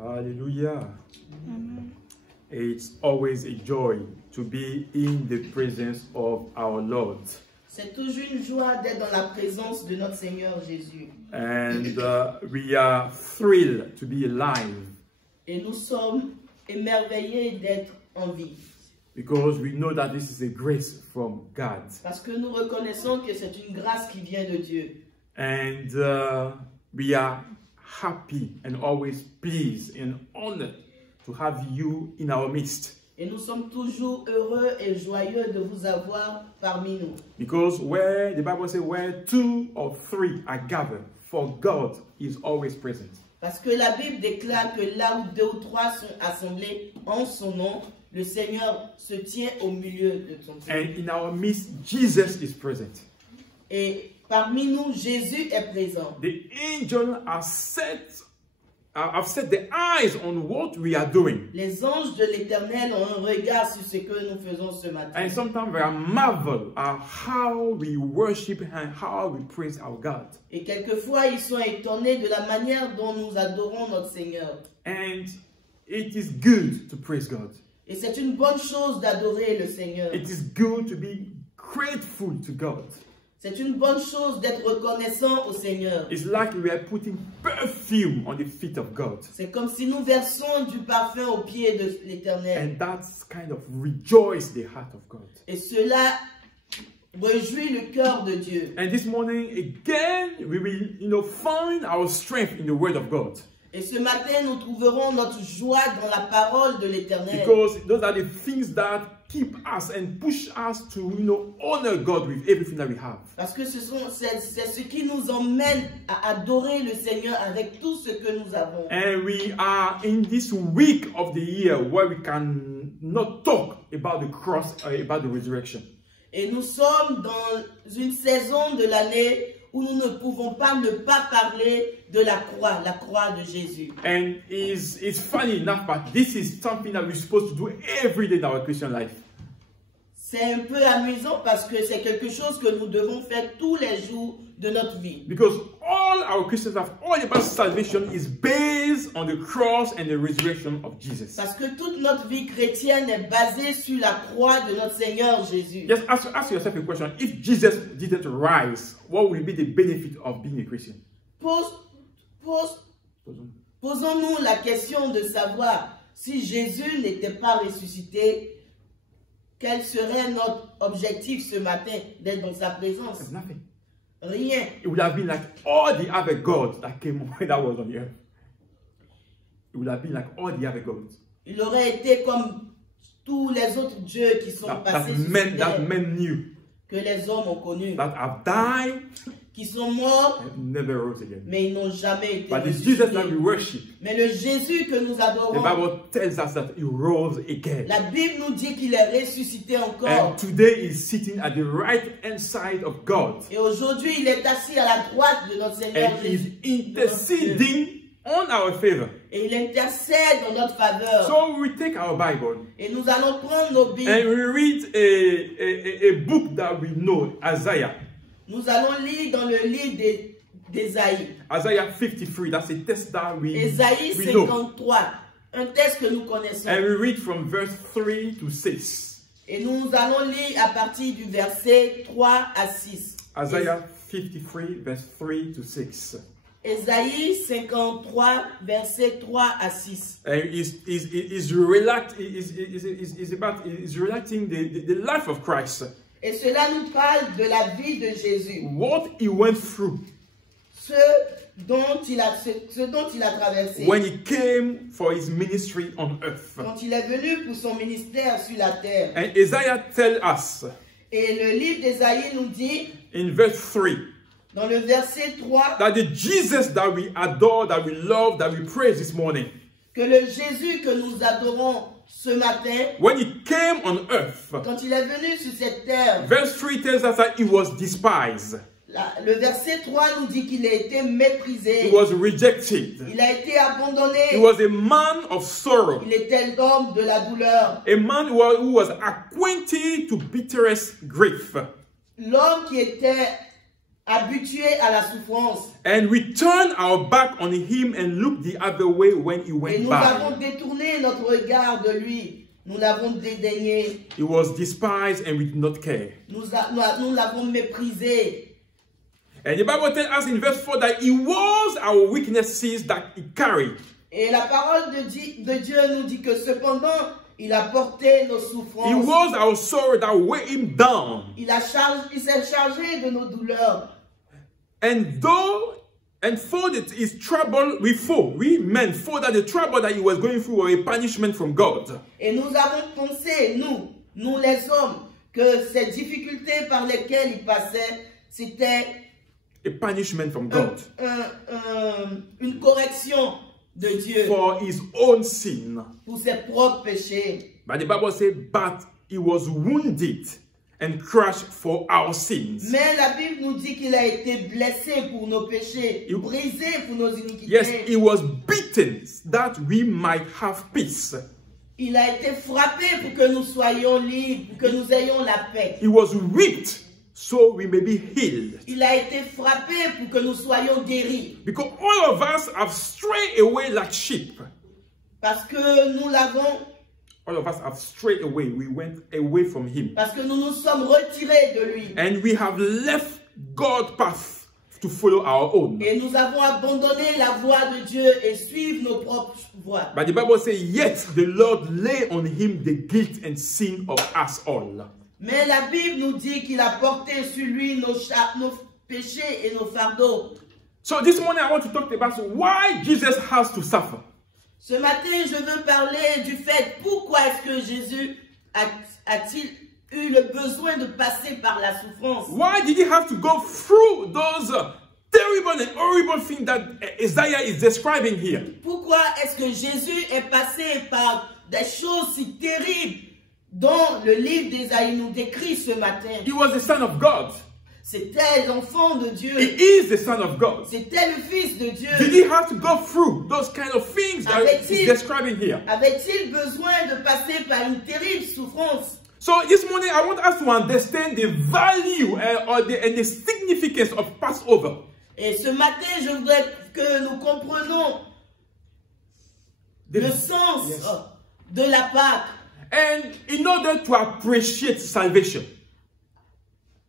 Hallelujah. Amen. It's always a joy to be in the presence of our Lord. C'est toujours une joie d'être dans la présence de notre Seigneur Jésus. And we are thrilled to be alive. Et nous sommes émerveillés d'être en vie. Because we know that this is a grace from God. Parce que nous reconnaissons que c'est une grâce qui vient de Dieu. And we are happy and always pleased and honored to have you in our midst. Et nous sommes toujours heureux et joyeux de vous avoir parmi nous. Because where the Bible says where two or three are gathered, for God is always present. Parce que la Bible déclare que là où deux ou trois sont assemblés en son nom, le Seigneur se tient au milieu de son nom. And in our midst, Jesus is present. Et parmi nous, Jésus est présent. The angels have set their eyes on what we are doing. Les anges de l'Éternel ont un regard sur ce que nous faisons ce matin. And sometimes they are marvel at how we worship and how we praise our God. Et quelquefois, ils sont étonnés de la manière dont nous adorons notre Seigneur. And it is good to praise God. Et c'est une bonne chose d'adorer le Seigneur. It is good to be grateful to God. C'est une bonne chose d'être reconnaissant au Seigneur. It's like we are putting perfume on the feet of God. C'est comme si nous versons du parfum aux pieds de l'Éternel. And that's kind of rejoice the heart of God. Et cela réjouit le cœur de Dieu. And this morning, again, we will, find our strength in the word of God. Et ce matin, nous trouverons notre joie dans la parole de l'Éternel. Because those are the things that keep us and push us to, honor God with everything that we have. Parce que c'est ce qui nous emmène à adorer le Seigneur avec tout ce que nous avons. And we are in this week of the year where we can not talk about the cross or about the resurrection. Et nous sommes dans une saison de l'année où nous ne pouvons pas ne pas parler de la croix de Jésus. And it's funny enough, but this is something that we're supposed to do every day in our Christian life. C'est un peu amusant parce que c'est quelque chose que nous devons faire tous les jours de notre vie. Because all our Christians have all about salvation is based on the cross and the resurrection of Jesus. Parce que toute notre vie chrétienne est basée sur la croix de notre Seigneur Jésus. Just ask yourself a question. If Jesus didn't rise, what will be the benefit of being a Christian? Posons-nous la question de savoir si Jésus n'était pas ressuscité, quel serait notre objectif ce matin d'être dans sa présence? Nothing. Rien. It would have been like all the other gods that came when that was on the earth. It would have been like all the other gods. Il aurait été comme tous les autres dieux qui sont passés sur cette terre, that men knew, que les hommes ont connus, that have died, qui sont morts, and never rose again. mais ils n'ont jamais été But the ressuscités. Jesus that we worship, Mais le Jésus que nous the adorons, Bible tells us that he rose again. la Bible nous dit qu'il est ressuscité encore. And today he's sitting at the right hand side of God. Et aujourd'hui, il est assis à la droite de notre Seigneur And he's Jésus. interceding on our favor. Et il intercède en notre faveur. So we take our Bible Et nous allons prendre nos Bibles. and we read a book that we know, Isaiah. Nous allons lire dans le livre d'Ésaïe. Isaiah 53, that's a text that we Ésaïe know. 53, un texte que nous connaissons. And we read from verse 3 to 6. Et nous allons lire à partir du verset 3 à 6. Isaiah 53, verse 3 to 6. Ésaïe 53, verset 3 à 6. And is relating the life of Christ. Et cela nous parle de la vie de Jésus. What he went through Ce dont il a traversé. when he came for his ministry on earth. Quand il est venu pour son ministère sur la terre. And Isaiah tells us Et le livre d'Ésaïe nous dit, in verse 3, dans le verset 3, that the Jesus that we adore, that we love, that we praise this morning, que le Jésus que nous adorons ce matin, when he came on earth, quand il est venu sur cette terre, verse 3 tells us that he was despised. le verset 3 nous dit qu'il a été méprisé. He was rejected. Il a été abandonné. He was a man of sorrow. Il était l'homme de la douleur. A man who was acquainted to bitterest grief. L'homme qui était habitués à la souffrance. And we turned our back on him and looked the other way when he Et went nous by. avons détourné notre regard de lui. Nous l'avons dédaigné. He was despised and we did not care. Nous l'avons méprisé. And the Bible tells us in verse 4 that it was our weaknesses that he carried. Et la parole de Dieu nous dit que cependant, il a porté nos It souffrances. was our sorrow that weighed him down. Il s'est chargé de nos douleurs. And for his trouble, we men thought that the trouble that he was going through was a punishment from God. Et nous avons pensé, nous les hommes, que ces difficultés par lesquelles il passait, c'était A punishment from God. une correction de Dieu For his own sin. pour ses propres péchés. But the Bible says, but he was wounded and crushed for our sins. Mais la Bible nous dit qu'il a été blessé pour nos péchés, brisé pour nos iniquités. Yes, he was beaten that we might have peace. Il a été frappé pour que nous soyons libres, pour que nous ayons la paix. He was whipped so we may be healed. Il a été frappé pour que nous soyons guéris. Because all of us have strayed away like sheep. Parce que nous l'avons, All of us have strayed away. We went away from him. parce que nous nous sommes retirés de lui. And we have left God's path to follow our own. Et nous avons abandonné la voie de Dieu et suivre nos propres voies. But the Bible says, yet the Lord lay on him the guilt and sin of us all. Mais la Bible nous dit qu'il a porté sur lui nos péchés et nos fardeaux. So this morning I want to talk about why Jesus has to suffer. Ce matin, je veux parler du fait pourquoi est-ce que Jésus a-t-il eu le besoin de passer par la souffrance. Why did he have to go through those terrible and horrible things that Isaiah is describing here? Pourquoi est-ce que Jésus est passé par des choses si terribles dont le livre d'Ésaïe nous décrit ce matin? He was the Son of God. C'était l'enfant de Dieu. He is the Son of God. C'était le Fils de Dieu. Did he have to go through those kind of things that he's describing here? Avait-il besoin de passer par une terrible souffrance? So this morning I want us to understand the value and the significance of Passover. Et ce matin, je voudrais que nous comprenions le sens de la Pâque. And in order to appreciate salvation.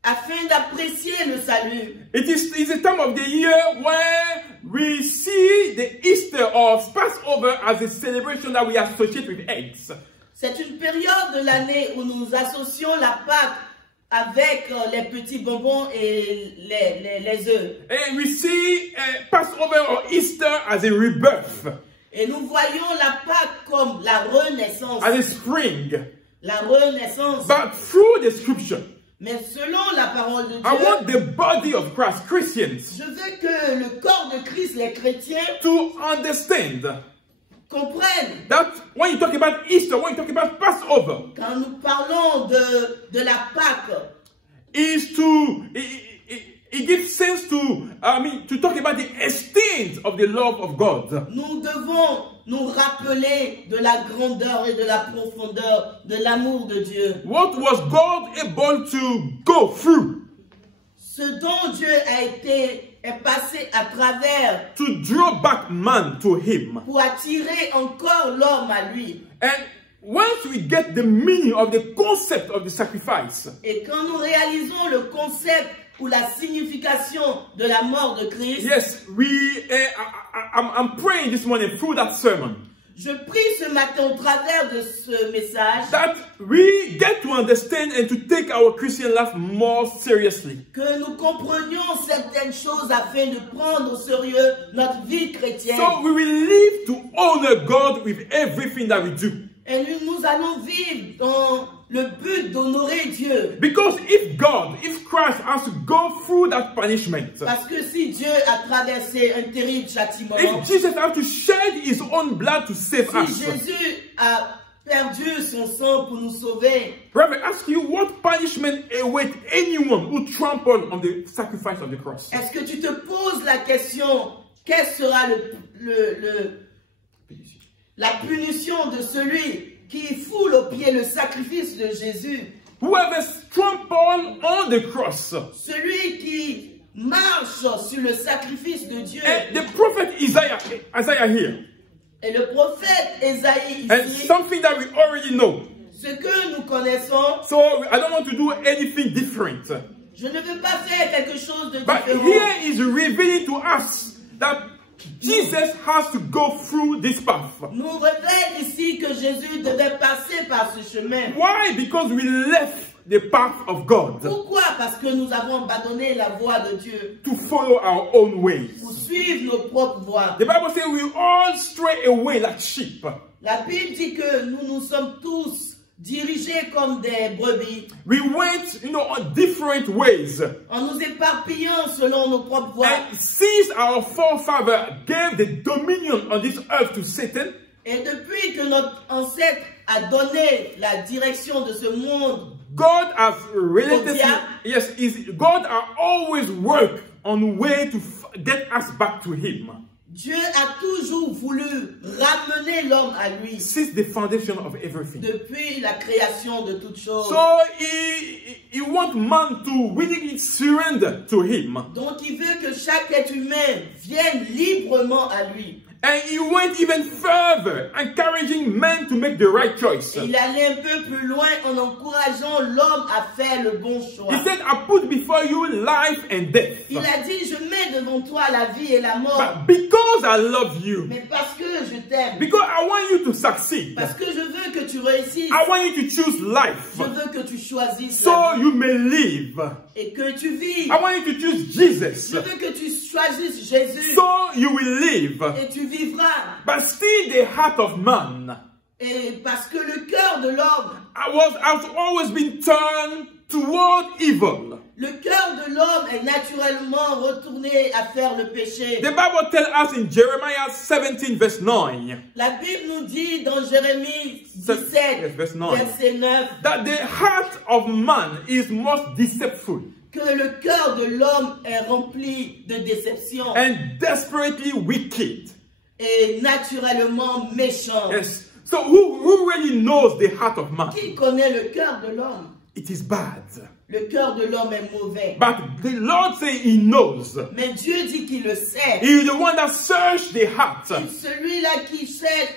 Afin d'apprécier le salut. It's a time of the year where we see the Easter of Passover as a celebration that we associate with eggs. C'est une période de l'année où nous associons la Pâque avec les petits bonbons et les œufs. And we see Passover or Easter as a rebirth. Et nous voyons la Pâque comme la renaissance. As a spring. La renaissance. But through the scripture. Mais selon la parole de Dieu, I want the body of Christ, Christians, je veux que le corps de Christ, les chrétiens, to understand comprennent that when you talk about Easter, when you talk about Passover, quand nous parlons de la Pâque, is to it gives sense to talk about the extent of the love of God. Nous devons nous rappeler de la grandeur et de la profondeur de l'amour de Dieu. What was God able to go through? Ce dont Dieu est passé à travers to draw back man to him. Pour attirer encore l'homme à lui. And once we get the meaning of the concept of the sacrifice, et quand nous réalisons le concept ou la signification de la mort de Christ, yes, I'm praying this morning through that sermon. Je prie ce matin au travers de ce message that we get to understand and to take our Christian life more seriously. Que nous comprenions certaines choses afin de prendre au sérieux notre vie chrétienne. So we will live to honor God with everything that we do. Et nous allons vivre dans le but d'honorer Dieu. Because if Christ has to go through that punishment. Parce que si Dieu a traversé un terrible châtiment. If Jesus has to shed his own blood to save us. Si Jésus a perdu son sang pour nous sauver. Brother, ask you what punishment awaits anyone who trampled on the sacrifice of the cross. Est-ce que tu te poses la question, quelle sera la punition de celui qui foule au pied le sacrifice de Jésus? Whoever trampled on the cross. Celui qui marche sur le sacrifice de Dieu. And the prophet Isaiah here, Et le prophète Ésaïe and ici, something that we already know. ce que nous connaissons, So I don't want to do anything different. je ne veux pas faire quelque chose de But différent. here is revealing to us that Jesus has to go through this path. Nous révèle ici que Jésus devait passer par ce chemin. Why? Because we left the path of God Pourquoi? Parce que nous avons abandonné la voie de Dieu to follow our own ways. pour suivre nos propres voies. The Bible says we all stray away like sheep. La Bible dit que nous sommes tous dirigés comme des brebis, We went, on different ways. en nous éparpillant selon nos propres voies. And since our forefather gave the dominion on this earth to Satan, Et depuis que notre ancêtre a donné la direction de ce monde, God has God has always worked on way to get us back to Him Dieu a toujours voulu ramener l'homme à lui since the foundation of everything. depuis la création de toutes choses. So he wants man to willingly surrender to Him, Donc il veut que chaque être humain vienne librement à lui. and He went even further, encouraging man to make the right choice. Et il allait un peu plus loin en encourageant l'homme à faire le bon choix. He said, "I put before you life and death, Il a dit, je mets devant toi la vie et la mort, but because I love you, mais parce que je t'aime, because I want you to succeed, parce que je veux que tu réussisses, I want you to choose life, je veux que tu choisisses so la vie you may live. et que tu vives. I want you to choose Jesus, Je veux que tu choisisses Jésus so you will live." et tu vivras. But still the heart of man Et parce que le cœur de l'homme, has always been turned toward evil. le cœur de l'homme est naturellement retourné à faire le péché. The Bible tells us in Jeremiah 17 verse 9 La Bible nous dit dans Jérémie 17, Yes, verse 9. verset 9, that the heart of man is most deceitful que le cœur de l'homme est rempli de déception and desperately wicked. et naturellement méchant. Yes. So who really knows the heart of man? Qui connaît le cœur de l'homme? It is bad. Le cœur de l'homme est mauvais. But the Lord says He knows. Mais Dieu dit qu'il le sait. He is the one that searches the heart. C'est celui-là qui sait,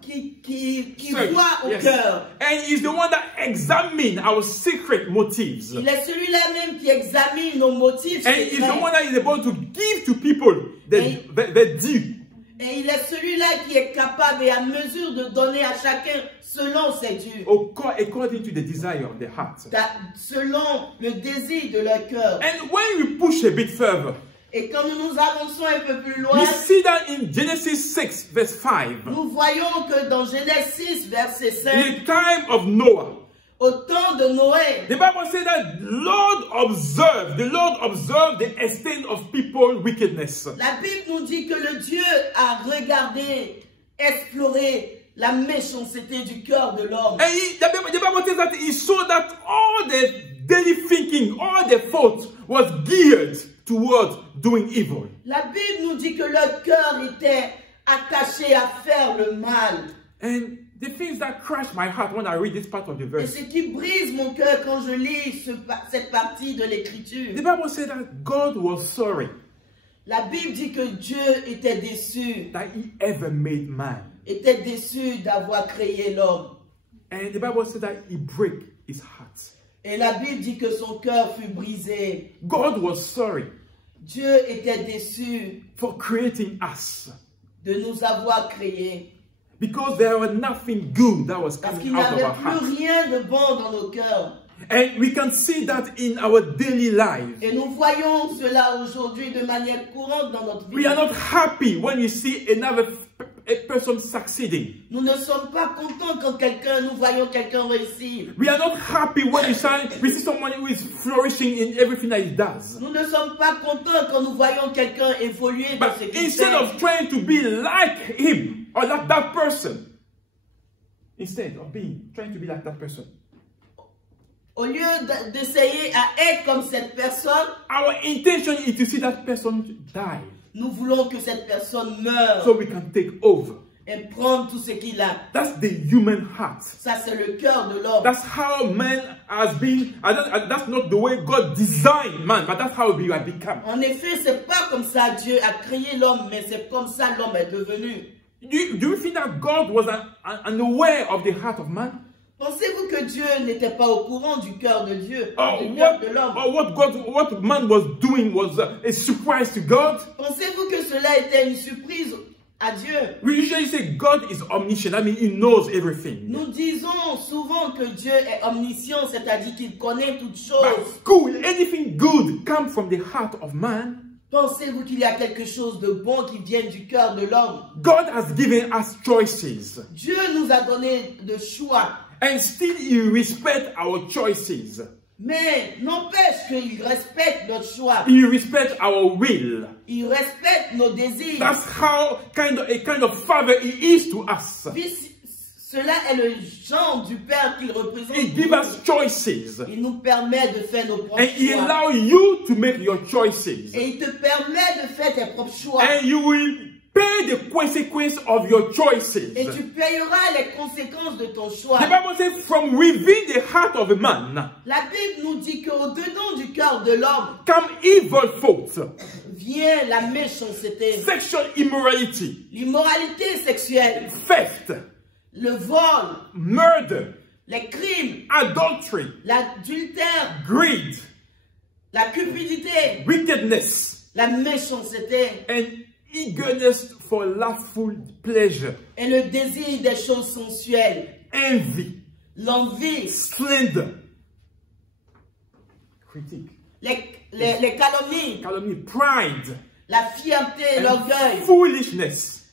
qui Search, voit au yes. cœur. And He's the one that examines our secret motives. Il est celui-là même qui examine nos motifs And He's the secrets. one that is able to give to people the due. Et il est celui-là qui est capable et à mesure de donner à chacun selon ses dûs, According to the desire of the heart. selon le désir de leur cœur. And when we push a bit further, Et quand nous nous avançons un peu plus loin, we see that in Genesis 6 verse 5, nous voyons que dans Genèse 6, verset 5, in the time of Noah, au temps de Noé, the Bible says that the Lord observed the extent of people's wickedness. la Bible nous dit que le Dieu a regardé, exploré la méchanceté du cœur de l'homme. And the Bible says that He saw that all the daily thinking, all the thoughts was geared towards doing evil. La Bible nous dit que leur cœur était attaché à faire le mal. And the things that crush my heart when I read this part of the Et verse, ce qui brise mon cœur quand je lis cette partie de l'Écriture. the Bible said that God was sorry La Bible dit que Dieu était déçu that He ever made man. était déçu d'avoir créé l'homme. And the Bible said that He broke His heart. Et la Bible dit que son cœur fut brisé. God was sorry Dieu était déçu for creating us, de nous avoir créés. because there was nothing good that was Parce qu'il coming n'y out of avait our heart. plus rien de bon dans nos cœurs. And we can see that in our daily life. Et nous voyons cela aujourd'hui de manière courante dans notre vie. We are not happy when you see a person succeeding. Nous ne sommes pas contents quand nous voyons quelqu'un réussir. We are not happy when we see someone who is flourishing in everything that he does. Nous ne sommes pas contents quand nous voyons quelqu'un évoluer dans But ce qu'il instead fait. of trying to be like him or like that person, instead of trying to be like that person, Au lieu d'essayer à être comme cette personne, our intention is to see that person die nous voulons que cette personne meure so we can take over. et prendre tout ce qu'il a. That's the human heart. Ça, c'est le cœur de l'homme. That's how man has been. That's not the way God designed man, but that's how we have become. En effet, c'est pas comme ça Dieu a créé l'homme, mais c'est comme ça l'homme est devenu. Do you think that God was unaware of the heart of man? Pensez-vous que Dieu n'était pas au courant du cœur de Dieu, Or du cœur de l'homme? what man was doing was a surprise to God? Pensez-vous que cela était une surprise à Dieu? We usually say God is omniscient. I mean, He knows everything. Nous disons souvent que Dieu est omniscient, c'est-à-dire qu'il connaît toutes choses. But could anything good come from the heart of man? Pensez-vous qu'il y a quelque chose de bon qui vient du cœur de l'homme? God has given us choices. Dieu nous a donné le choix. And still He respects our choices. Mais n'empêche qu'il respecte notre choix. He respects our will. Il respecte nos désirs. That's how a kind of father He is to us. Cela est le genre du Père qu'il représente. He gives us choices. Il nous permet de faire nos propres And He choix. allows you to make your choices. Et il te permet de faire tes propres choix. And you will pay the consequence of your choices. Et tu payeras les conséquences de ton choix. The Bible says, from within the heart of a man La Bible nous dit qu'au-dedans du cœur de l'homme come evil thoughts, vient la méchanceté, sexual immorality, l'immoralité sexuelle, theft, le vol, murder, les crimes, adultery, l'adultère, greed, la cupidité, wickedness, la méchanceté and eagerness for lustful pleasure, et le désir des choses sensuelles, envy, l'envie, slander, critique, les calomnies, calumny, pride, la fierté et l'orgueil, foolishness.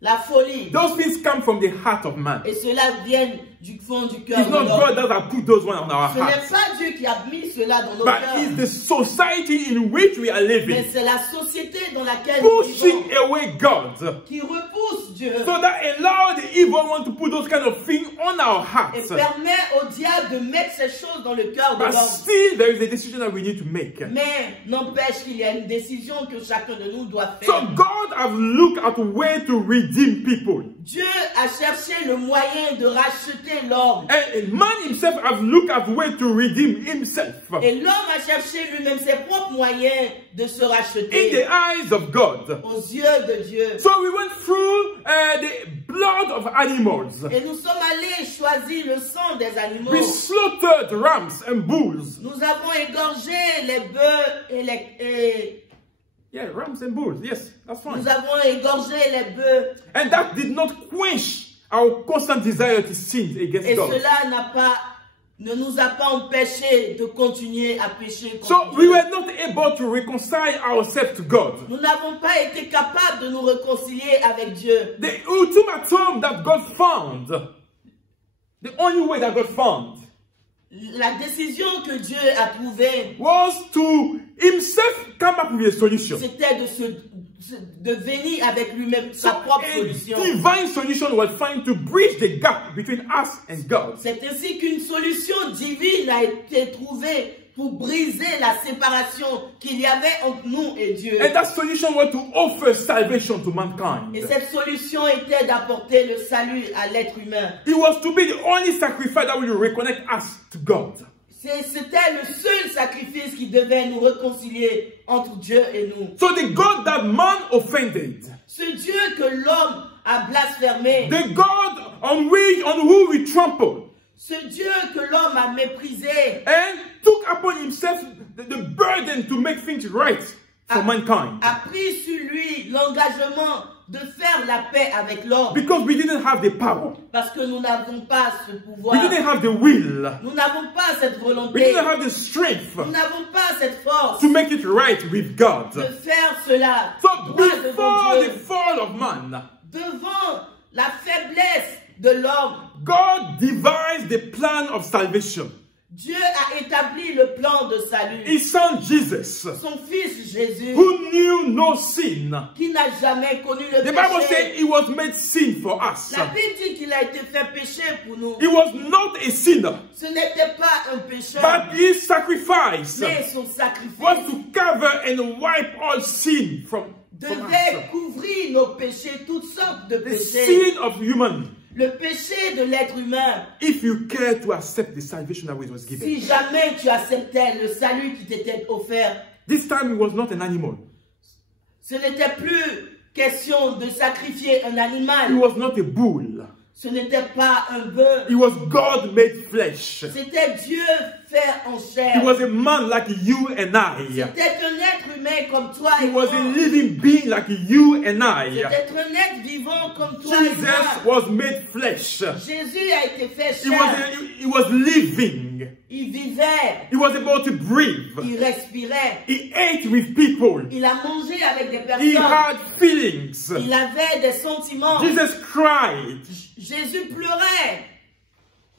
la folie. Those things come from the heart of man. Et cela vient du fond du cœur It's de not God l'homme. that has put those ones on our Ce n'est hearts, pas Dieu qui a mis cela dans nos but cœurs, it's the society in which we are mais living, c'est la société dans laquelle nous pushing vivons away God, qui repousse Dieu so that allow the evil one to put those kind of things on our et hearts. permet au diable de mettre ces choses dans le cœur de But l'homme. still, there is a decision that we need to make. Mais n'empêche qu'il y a une décision que chacun de nous doit So faire. God has looked at a way to redeem people. Dieu a cherché le moyen de racheter l'homme. And man himself has looked at a way to redeem himself. Et l'homme a cherché lui-même ses propres moyens de se In the racheter eyes of God. aux yeux de Dieu. So we went through the blood of animals. Et nous sommes allés choisir le sang des animaux. We slaughtered rams and bulls. Nous avons égorgé les bœufs et Yeah, rams and bulls. Yes, that's fine. nous avons égorgé les bœufs. And that did not quench our constant desire to sin against Et God. cela ne nous a pas empêchés de continuer à pécher So contre we Dieu. were not able to reconcile ourselves to God. Nous n'avons pas été capables de nous réconcilier avec Dieu. The ultimatum that God found, the only way that God found, La décision que Dieu a trouvée, was to himself come up with a solution. c'était de venir avec lui-même sa propre A solution. divine solution was found to bridge the gap between us and God. C'est ainsi qu'une solution divine a été trouvée pour briser la séparation qu'il y avait entre nous et Dieu. And that solution was to offer salvation to mankind. Et cette solution était d'apporter le salut à l'être humain. It was to be the only sacrifice that will reconnect us to God. C'était le seul sacrifice qui devait nous réconcilier entre Dieu et nous. So the God that man offended, Ce Dieu que l'homme a blasphémé, the God on whom we trampled, ce Dieu que l'homme a méprisé, and took upon himself the burden to make things right for mankind. a pris sur lui l'engagement de faire la paix avec l'homme. Because we didn't have the power. Parce que nous n'avons pas ce We pouvoir. didn't have the will. Nous n'avons pas cette We volonté. didn't have the strength Nous n'avons pas cette force to make it right with God. de faire cela So droit devant before the Dieu, fall of man, devant la faiblesse de l'homme. God devised the plan of salvation. Dieu a établi le plan de salut. His son Jesus, Son fils Jésus, who knew no sin. qui n'a jamais connu le The Bible says péché. he was made sin for us. La Bible dit qu'il a été fait péché pour nous. He was not a sinner, Ce n'était pas un pécheur, but his sacrifice mais son sacrifice was to cover and wipe all sin from devait us. couvrir nos péchés, toutes sortes de The péchés. sin of human. Le péché de l'être humain. If you care to accept the salvation that was given. Si jamais tu acceptais le salut qui t'était offert, This time it was not an animal. ce n'était plus question de sacrifier un It animal. was not a bull. Ce n'était pas un bœuf. It was God made flesh. C'était Dieu fait en He chair. was a man like you and I. C'était un être humain comme toi He et moi. was a living being like you and I. C'était un être vivant comme toi et Jesus moi. was made flesh. Jésus a été fait He chair. was living. Il vivait. He was able to breathe. Il respirait. He ate with people. Il a mangé avec des He personnes. had feelings. Il avait des sentiments. Jesus cried. Jésus pleurait.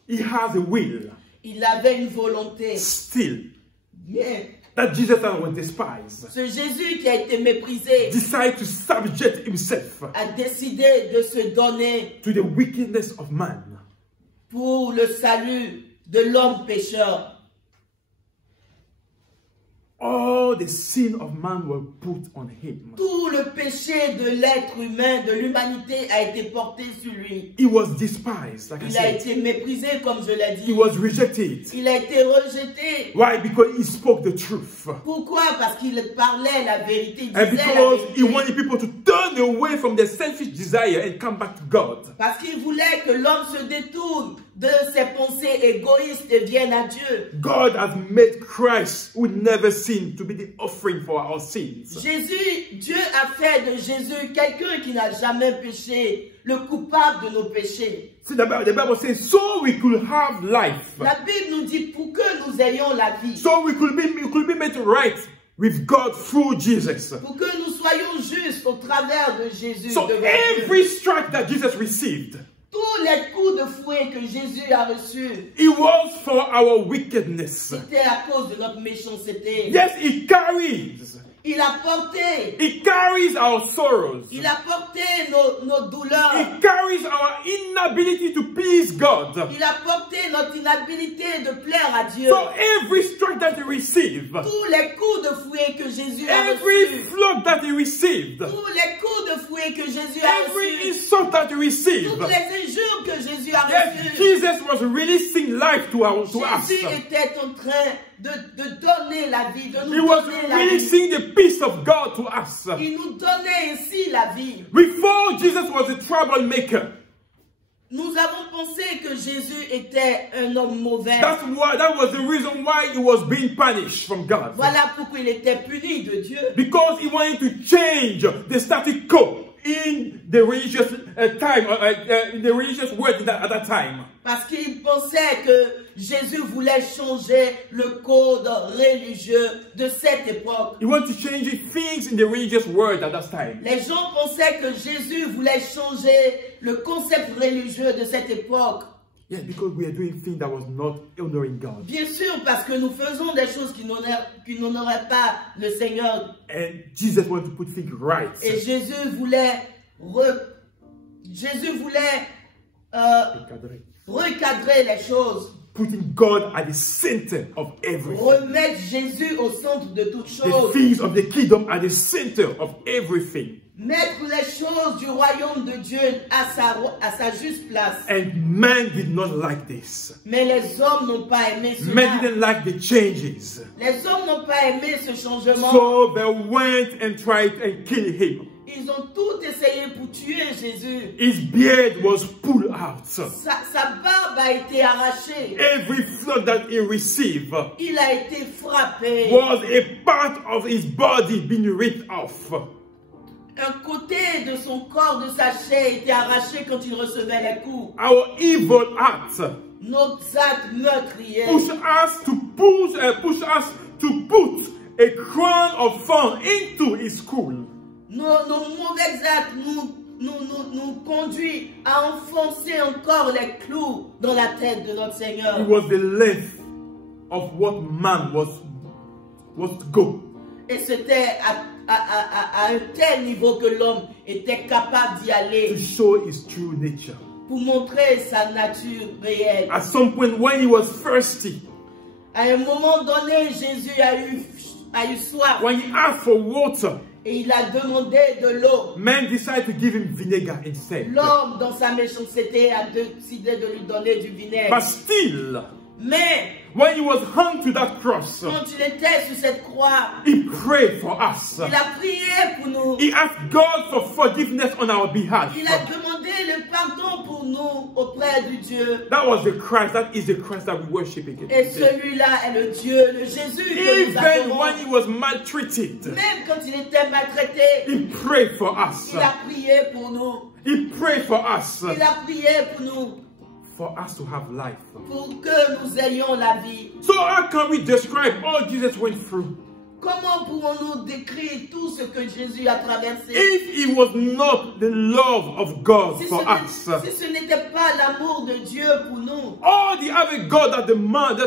He has a will. Il avait une volonté. Still, Bien. that Jesus was despised. Ce Jésus qui a été méprisé Decided to subject himself a décidé de se donner to the wickedness of man. pour le salut de l'homme pécheur. All the sin of man were put on him. Tout le péché de l'être humain, de l'humanité a été porté sur lui. He was despised, like I Il a said. été méprisé, comme je l'ai He dit. was rejected. Il a été rejeté. Why? Because he spoke the truth. Pourquoi? Parce qu'il parlait la vérité. Il And disait la because he vérité. wanted people to turn away from their selfish desire and come back to God. Parce qu'il voulait que l'homme se détourne de ses pensées égoïstes et vienne à Dieu. God has made Christ, who never sinned, to be the offering for our sins. Dieu a fait de Jésus quelqu'un qui n'a jamais péché, le coupable de nos péchés. See, the Bible says, so we could have life. La Bible nous dit pour que nous ayons la vie, So we could be made right with God through Jesus. pour que nous soyons justes au travers de Jésus. So devant Dieu. every strike that Jesus received, Tous les coups de fouet que Jésus a reçus, it was for our wickedness. c'était à cause de notre méchanceté. Yes, it carries. Il a porté, It carries our sorrows. il a porté nos douleurs. It carries our inability to please God. Il a porté notre inhabilité de plaire à Dieu. So every strike that he received, Tous les coups de fouet que Jésus a every reçus, flog that he received, tous les coups de fouet que Jésus a every reçus, insult that he received, toutes les injures que Jésus a yes, reçues, Jesus was releasing life to us. Jésus était en train de donner la vie, de He nous was donner la vie. releasing the peace of God to us. Il nous donnait ainsi la vie. Before, Jesus was a troublemaker. Nous avons pensé que Jésus était un homme mauvais. That was the reason why he was being punished from God. Voilà pourquoi il était puni de Dieu. Because he wanted to change the status quo in the religious time, in the religious world at that time. Parce qu'il pensait que Jésus voulait changer le code religieux de cette époque. He wanted to change things in the religious world at that time. Les gens pensaient que Jésus voulait changer le concept religieux de cette époque. Yes, because we are doing things that was not honoring God. Bien sûr, parce que nous faisons des choses qui n'honoraient pas le Seigneur. And Jesus wanted to put things right. Et Jésus voulait recadrer les choses. Putting God at the center of everything. Remettre Jésus au centre de toutes The choses. things of the kingdom at the center of everything. Mettre les choses du royaume de Dieu à sa juste place. And man did not like this. Mais les hommes n'ont pas aimé cela. Men didn't like the changes. Les hommes n'ont pas aimé ce changement. So they went and tried and killed him. Ils ont tout essayé pour tuer Jésus. His beard was pulled out. Sa barbe a été arrachée. Every flood that he received Il a été frappé. was a part of his body being ripped off. Un côté de son corps, de sa chair, était arraché quand il recevait les coups. Our evil acts Nos actes meurtriers push us to put a crown of thorn into his skull. nos mauvais actes nous conduisent à enfoncer encore les clous dans la tête de notre Seigneur. It was the length of what man was to go. Et c'était à un tel niveau que l'homme était capable d'y To aller show his true nature. pour montrer sa nature réelle. At some point when he was thirsty, À un moment donné, Jésus a eu soif when he asked for water, et il a demandé de l'eau. men decided to give him vinegar instead. L'homme, dans sa méchanceté, a décidé de lui donner du vinaigre. But still, Mais when he was hung to that cross, quand il était sur cette croix, he prayed for us. il a prié pour nous. He asked God for forgiveness on our behalf. Il a demandé le pardon pour nous auprès du Dieu. That was the Christ. That is the Christ that we worship again. Et celui-là est le Dieu, le Jésus que nous Even adorons. when he was maltreated, Même quand il était maltraité, he prayed for us. il a prié pour nous. He prayed for us. Il a prié pour nous, For us to have life. pour que nous ayons la vie. So how can we describe all Jesus went through? Comment pouvons-nous décrire tout ce que Jésus a traversé? If it was not the love of God Si for us, ce n'était pas l'amour de Dieu pour nous, all the other God that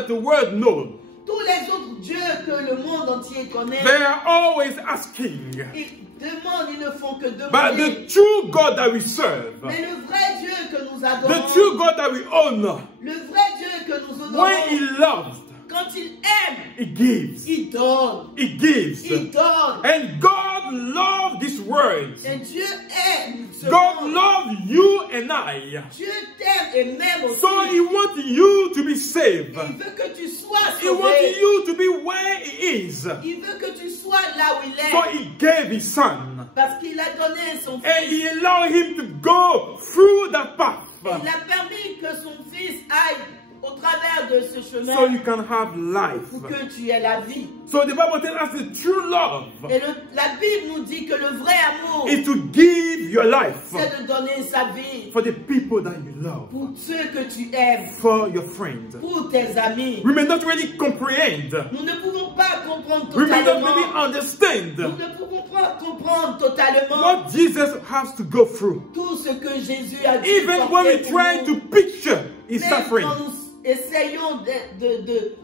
the world knows, tous les autres dieux que le monde entier connaît, they are always asking. ils demandent, ils ne font que But demander. the true God that we serve, Mais le vrai Dieu que nous the adorons, true God that we honor, le vrai Dieu que nous when honorons, he loves, quand il aime, he gives. il donne. He gives. Il donne. And God loved this world. Et Dieu aime ce God monde. loved you and I. Dieu t'aime et m'aime aussi. So he wants you to be saved. Il veut que tu sois He wants sauvé. you to be where he is. Il veut que tu sois là où il So est. he gave his son. Parce qu'il a donné son And fils. he allowed him to go through that path. Il a permis que son fils aille au travers de ce chemin So you can have life. pour que tu aies la vie. So the Bible tells us the true love Et la Bible nous dit que le vrai amour, is to give your life c'est de donner sa vie for the people that you love, pour ceux que tu aimes, for your friends. pour tes amis. We may not really comprehend. Nous ne pouvons pas comprendre We may not totalement. really Nous understand ne pouvons pas comprendre totalement what Jesus has to go through. tout ce que Jésus a dû Even when porter we pour try nous. to picture his Même suffering, quand nous essayons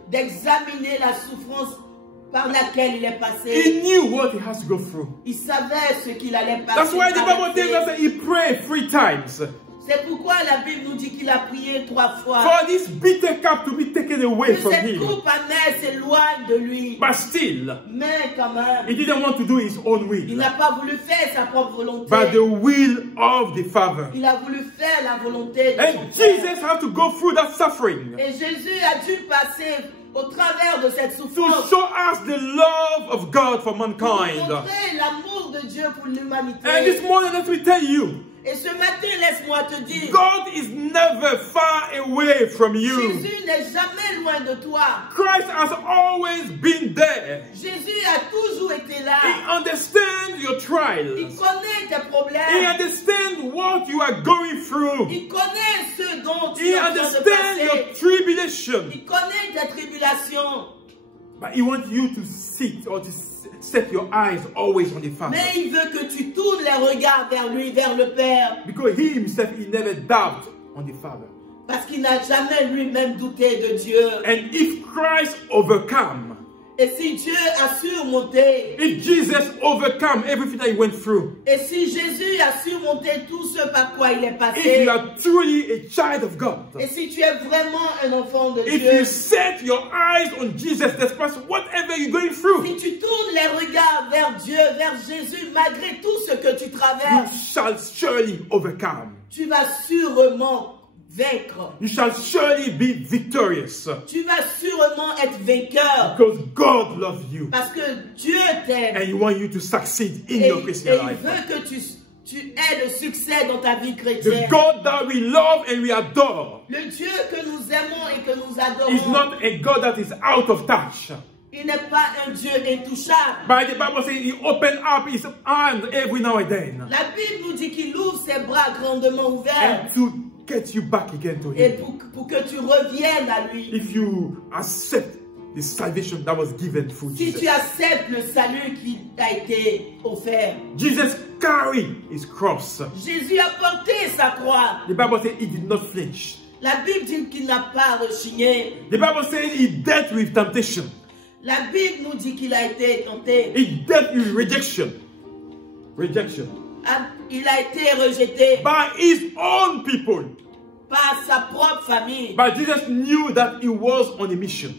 d'examiner la souffrance par laquelle il est he passé, knew what he has to go through. il savait ce qu'il allait passer. That's why the Bible tells us traverser. that he prayed 3 times C'est pourquoi la Bible nous dit qu'il a prié 3 fois. for this bitter cup to be taken away Que from cette him. coupe amère s'éloigne de lui. But still, Mais quand même, he didn't want to do his own il will, n'a pas voulu faire sa propre volonté. but the will of the Father. Il a voulu faire la volonté de son And Père. Jesus had to go through that suffering Et Jésus a dû passer au travers de cette to souffrance show us the love of God for pour mankind. montrer l'amour de Dieu pour l'humanité. And this morning, let me tell you, Et ce matin, laisse-moi te dire, God is never far away from you. Jésus n'est jamais loin de toi. Christ has always been there. Jésus a toujours été là. He understands your Il trials. connaît tes He problèmes. understands what you are going through. Il connaît ce dont tu He es en train de understands your passer. tribulation. Il connaît tes tribulations. But he wants you to sit or to set your eyes always on the Father. Mais il veut que tu tournes les regards vers lui, vers le Père. Because he himself, he never doubted on the Father. Parce qu'il n'a jamais lui-même douté de Dieu. And if Christ overcome, Et si Dieu a surmonté, if Jesus overcome everything that he went through, et si Jésus a surmonté tout ce par quoi il est if passé, you are truly a child of God, et si tu es vraiment un enfant de if Dieu, you set your eyes on Jesus despite whatever you're going through, si tu tournes les regards vers Dieu, vers Jésus, malgré tout ce que tu you traverses, shall surely overcome. tu vas sûrement vaincre. You shall surely be victorious. Tu vas sûrement être vainqueur. Because God loves you. Parce que Dieu t'aime. And He wants you to succeed in Et your il Christian life. veut que tu aies le succès dans ta vie The chrétienne. God that we love and we adore Le Dieu que nous aimons et que nous is adorons, not a God that is out of touch. il n'est pas un Dieu intouchable. But the Bible says He opened up His hand every now and then. La Bible nous dit qu'il ouvre ses bras grandement ouverts And to get you back again to et Him. pour que tu reviennes à lui. If you accept the salvation that was given through Si Jesus. tu acceptes le salut qui t'a été offert. Jesus carried His cross. Jésus a porté sa croix. The Bible says He did not flinch. La Bible dit qu'il n'a pas rechigné. The Bible says he dealt with temptation. La Bible nous dit qu'il a été tenté. He dealt with rejection. Rejection. Il a été rejeté By his own people. par sa propre famille. But Jesus knew that he was on a mission.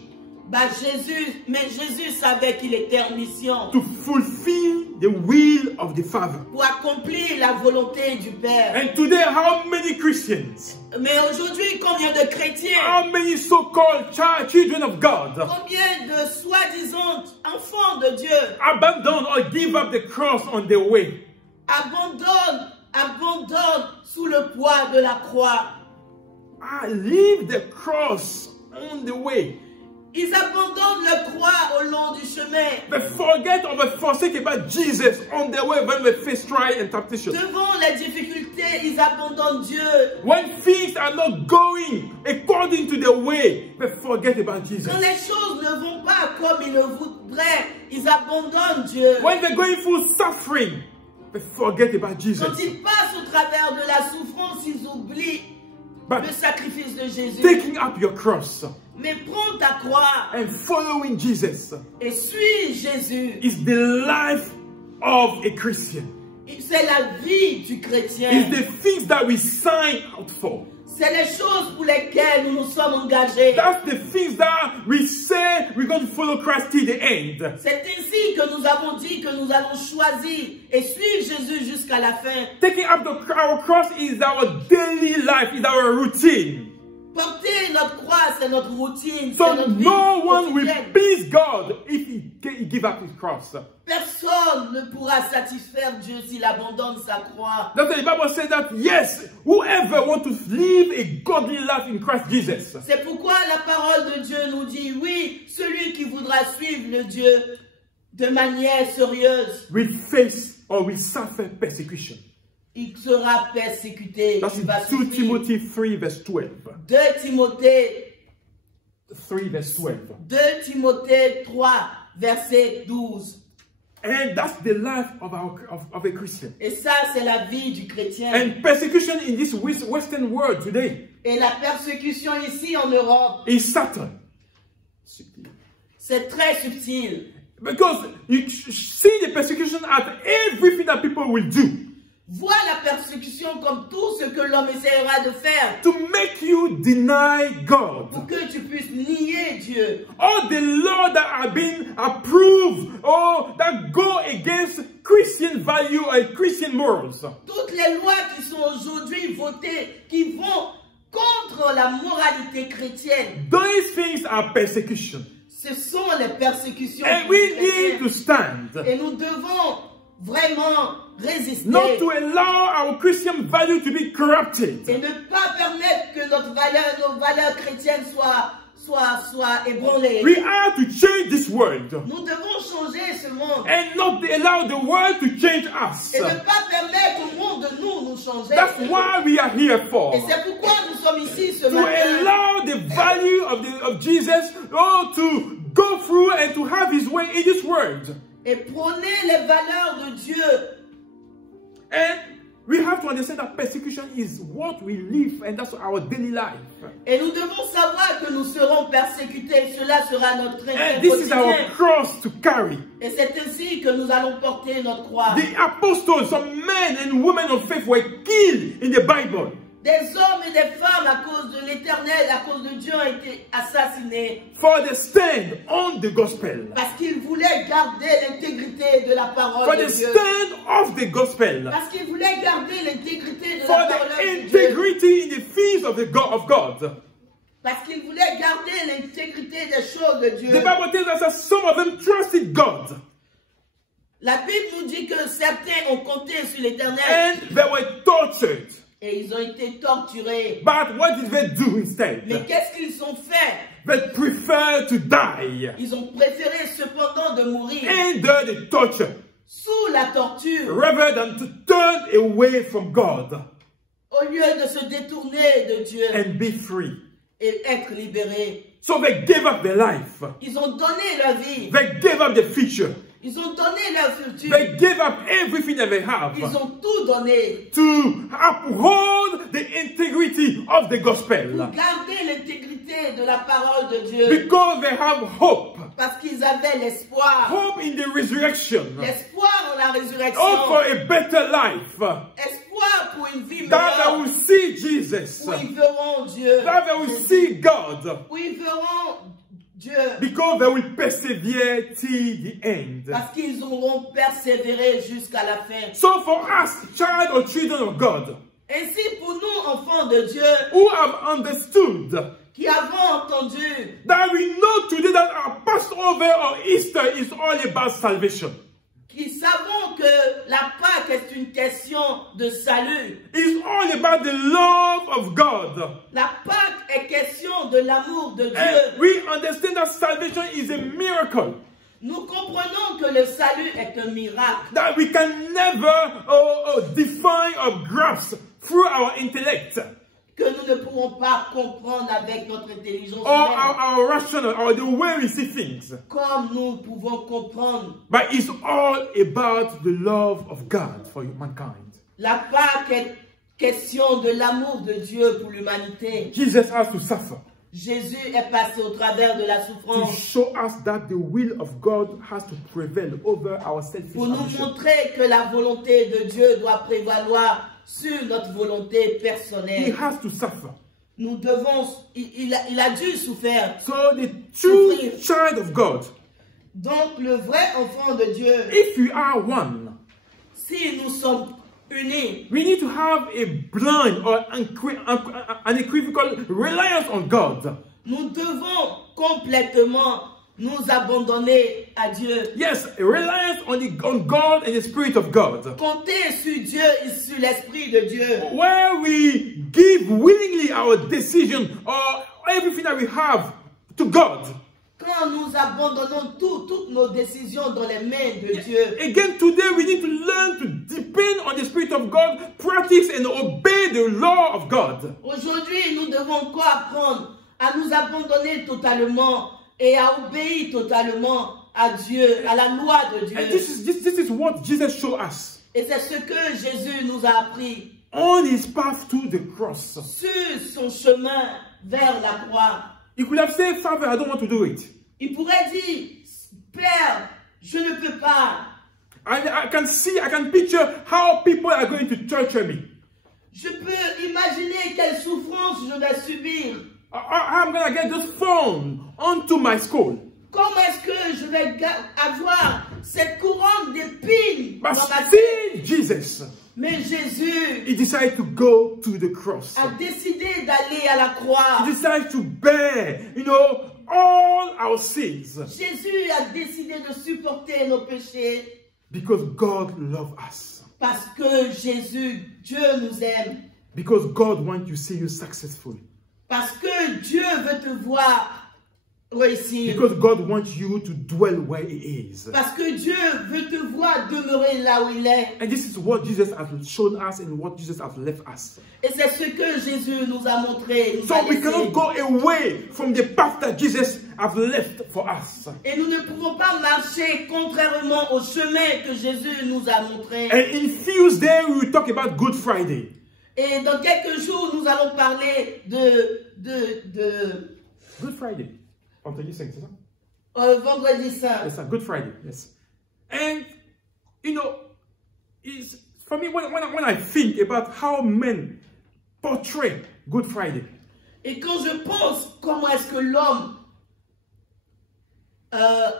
Mais Jésus savait qu'il était en mission To fulfill the will of the Father. pour accomplir la volonté du Père. And today, how many Christians, Mais aujourd'hui, combien de chrétiens, how many so-called children of God combien de soi-disant enfants de Dieu abandon or give up the cross on their way? abandonnent sous le poids de la croix. Leave the cross on the way. Ils abandonnent la croix au long du chemin. They forget or they forsake about Jesus on their way when they face trial and temptation. Devant les difficultés, ils abandonnent Dieu. When things are not going according to their way, they forget about Jesus. Quand les choses ne vont pas comme ils le voudraient, ils abandonnent Dieu. When they're going through suffering, they forget about Jesus. Quand ils passent au travers de la souffrance, ils oublient But le sacrifice de Jésus. taking up your cross Mais prends ta croix and following Jesus et suis Jésus. is the life of a Christian. C'est la vie du chrétien. It's the things that we sign out for. C'est les choses pour lesquelles nous nous sommes engagés. That's the things that we say we're going to follow Christ till the end. C'est ainsi que nous avons dit que nous allons choisir et suivre Jésus jusqu'à la fin. Taking up our cross is our daily life, is our routine. Porter notre croix, c'est notre routine. So c'est notre vie no one will quotidienne. please God if he give up his cross. Personne ne pourra satisfaire Dieu s'il abandonne sa croix. That's why the Bible says that, yes, whoever wants to live a godly life in Christ Jesus, C'est pourquoi la parole de Dieu nous dit, oui, celui qui voudra suivre le Dieu de manière sérieuse, will face or will suffer persecution. il sera persécuté. That's Il va in 2 souffrir. Timothy 3 verse 12. 2 Timothée 3 verse 12. 2 Timothée 3, verset 12. And that's the life of a Christian. Et ça, c'est la vie du chrétien. And persecution in this Western world today Et la persécution ici en Europe, is subtle. c'est très subtil. Because you see the persecution as everything that people will do Vois la persécution comme tout ce que l'homme essaiera de faire to make you deny God. pour que tu puisses nier Dieu. All the laws that are being approved or that go against Christian value and Christian morals. Toutes les lois qui sont aujourd'hui votées, qui vont contre la moralité chrétienne, Those things are persecution. ce sont les persécutions And du we need chrétien. to stand. Et nous devons vraiment résister Not to allow our Christian value to be corrupted. et ne pas permettre que nos valeurs chrétiennes soient ébranlées. We are to change this world Nous devons changer ce monde and not allow the world to change us. et ne pas permettre au monde de nous changer. That's why we are here for. Et c'est pourquoi nous sommes ici ce To matin. allow the value of Jesus to go through and to have his way in this world. Et prôner les valeurs de Dieu. And we have to understand that persecution is what we live and that's our daily life. Et nous devons savoir que nous serons persécutés. Cela sera notre train And this is our quotidien. cross to carry. Et c'est ainsi que nous allons porter notre croix. The apostles, some men and women of faith were killed in the Bible. Des hommes et des femmes à cause de l'Éternel, à cause de Dieu, ont été assassinés. For the stand on the gospel. Parce qu'ils voulaient garder l'intégrité de la parole For de the Dieu. stand of the gospel. Parce qu'ils voulaient garder l'intégrité de For la the parole de Dieu. integrity in the things of God. Parce qu'ils voulaient garder l'intégrité des choses de Dieu. The Bible tells us that some of them trusted God. La Bible nous dit que certains ont compté sur l'Éternel And they were tortured. et ils ont été torturés. But what did they do instead? Mais qu'est-ce qu'ils ont fait? They preferred to die Ils ont préféré cependant de mourir under the torture sous la torture rather than to turn away from God au lieu de se détourner de Dieu and be free. et être libérés. So they gave up their life. Ils ont donné leur vie. They gave up the future. Ils ont donné leur futur. They gave up everything that they have Ils ont tout donné to uphold the integrity of the gospel. pour garder l'intégrité de la parole de Dieu. Because they have hope. Parce qu'ils avaient l'espoir. Hope in the resurrection. L'espoir en la résurrection. Hope for a better life. Espoir pour une vie That they meilleure. will see Jesus. Où ils verront Dieu. That they will see God. Où ils verront Dieu. Because they will persevere till the end. Parce qu'ils auront persévéré jusqu'à la fin. So for us, child or children of God, Ainsi pour nous, enfants de Dieu, who have understood qui avons entendu that we know today that our Passover or Easter is all about salvation. qui savons que la Pâque est une question de salut. It's all about the love of God. La Pâque est question de l'amour de Dieu. And we understand that salvation is a miracle Nous comprenons que le salut est un miracle that we can never define or grasp through our intellect que nous ne pourrons pas comprendre avec notre intelligence or humaine, our rational or the way we see things. comme nous pouvons comprendre. But it's all about the love of God for mankind. La Pâque est question de l'amour de Dieu pour l'humanité. Jesus has to suffer Jésus est passé au travers de la to souffrance show us that the will of God has to prevail over our selfish pour nous ambition. montrer que la volonté de Dieu doit prévaloir sur notre volonté He personnelle. has to suffer. Nous devons, il a dû souffrir. So the true Souffrir. child of God, Donc le vrai enfant de Dieu, if we are one, si nous sommes unis, we need to have a blind or unequivocal reliance on God. nous devons complètement nous abandonner à Dieu. Yes, a reliance on God and the Spirit of God. Compter sur Dieu et sur l'Esprit de Dieu. Where we give willingly our decision or everything that we have to God. Quand nous abandonnons toutes nos décisions dans les mains de Dieu. Again, today we need to learn to depend on the Spirit of God, practice and obey the law of God. Aujourd'hui, nous devons quoi apprendre? À nous abandonner totalement et à obéir totalement à Dieu, à la loi de Dieu. And this is what Jesus showed us. Et c'est ce que Jésus nous a appris On his path to the cross. sur son chemin vers la croix. He could have said, Father, I don't want to do it. Il pourrait dire, Père, je ne peux pas. I can picture how people are going to torture me. Je peux imaginer quelle souffrance je vais subir. I'm going to get this phone onto my skull. Comment est-ce que je vais avoir cette couronne d'épines But dans ma tête? still, Jesus, Mais Jésus he decided to go to the cross. a décidé d'aller à la croix. He decided to bear, all our sins. Jésus a décidé de supporter nos péchés Because God loves us. parce que Dieu nous aime. Because God wants to see you successful. Parce que Dieu veut te voir réussir. Because God wants you to dwell where He is. Parce que Dieu veut te voir demeurer là où il est. And this is what Jesus has shown us and what Jesus has left us. Et c'est ce que Jésus nous a montré. Nous So a we laissé. cannot go away from the path that Jesus has left for us. Et nous ne pouvons pas marcher contrairement au chemin que Jésus nous a montré. And in few days we will talk about Good Friday. Et dans quelques jours, nous allons parler de Good Friday. Vendredi Saint, c'est ça? Vendredi Saint. Yes, sir. Good Friday. Yes. And it's for me when I think about how men portray Good Friday. Et quand je pense comment est-ce que l'homme